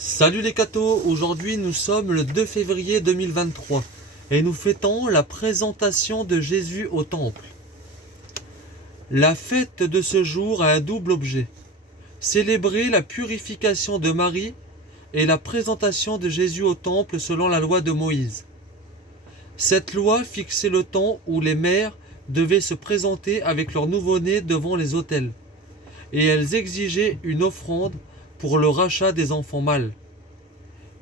Salut les cathos, aujourd'hui nous sommes le 2 février 2023 et nous fêtons la présentation de Jésus au temple. La fête de ce jour a un double objet: célébrer la purification de Marie et la présentation de Jésus au temple selon la loi de Moïse. Cette loi fixait le temps où les mères devaient se présenter avec leur nouveau-né devant les autels, et elles exigeaient une offrande pour le rachat des enfants mâles.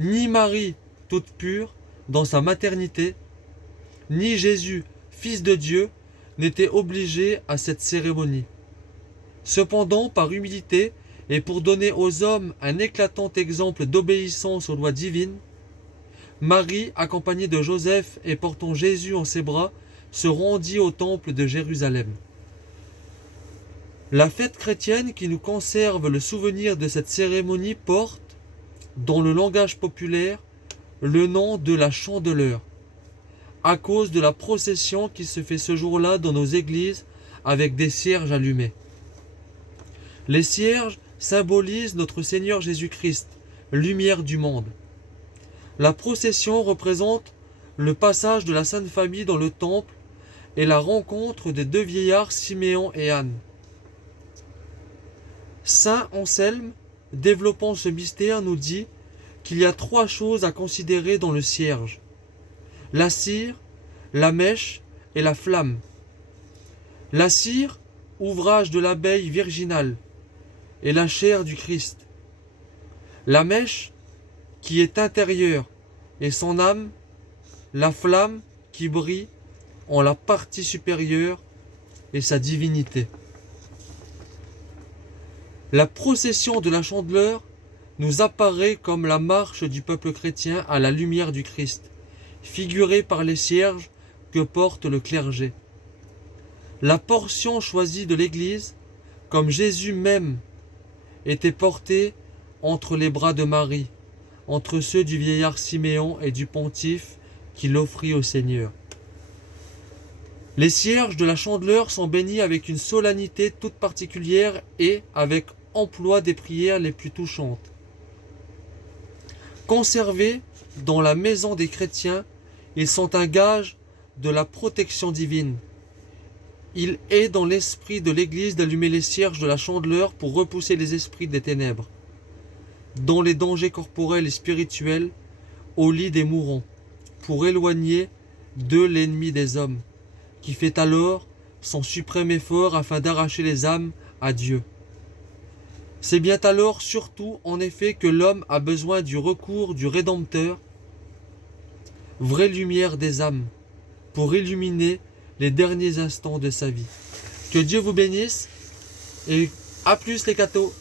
Ni Marie, toute pure, dans sa maternité, ni Jésus, fils de Dieu, n'étaient obligés à cette cérémonie. Cependant, par humilité et pour donner aux hommes un éclatant exemple d'obéissance aux lois divines, Marie, accompagnée de Joseph et portant Jésus en ses bras, se rendit au temple de Jérusalem. La fête chrétienne qui nous conserve le souvenir de cette cérémonie porte, dans le langage populaire, le nom de la Chandeleur, à cause de la procession qui se fait ce jour-là dans nos églises avec des cierges allumés. Les cierges symbolisent notre Seigneur Jésus-Christ, lumière du monde. La procession représente le passage de la Sainte Famille dans le temple et la rencontre des deux vieillards Siméon et Anne. Saint Anselme, développant ce mystère, nous dit qu'il y a trois choses à considérer dans le cierge: la cire, la mèche et la flamme. La cire, ouvrage de l'abeille virginale, et la chair du Christ. La mèche, qui est intérieure, et son âme, la flamme qui brille en la partie supérieure et sa divinité. La procession de la Chandeleur nous apparaît comme la marche du peuple chrétien à la lumière du Christ, figurée par les cierges que porte le clergé. La portion choisie de l'Église, comme Jésus même, était portée entre les bras de Marie, entre ceux du vieillard Siméon et du pontife qui l'offrit au Seigneur. Les cierges de la Chandeleur sont bénis avec une solennité toute particulière et avec emploi des prières les plus touchantes. Conservés dans la maison des chrétiens, ils sont un gage de la protection divine. Il est dans l'esprit de l'Église d'allumer les cierges de la Chandeleur pour repousser les esprits des ténèbres, dans les dangers corporels et spirituels, au lit des mourants, pour éloigner d'eux l'ennemi des hommes, qui fait alors son suprême effort afin d'arracher les âmes à Dieu. C'est bien alors surtout en effet que l'homme a besoin du recours du Rédempteur, vraie lumière des âmes, pour illuminer les derniers instants de sa vie. Que Dieu vous bénisse et à plus les cathos.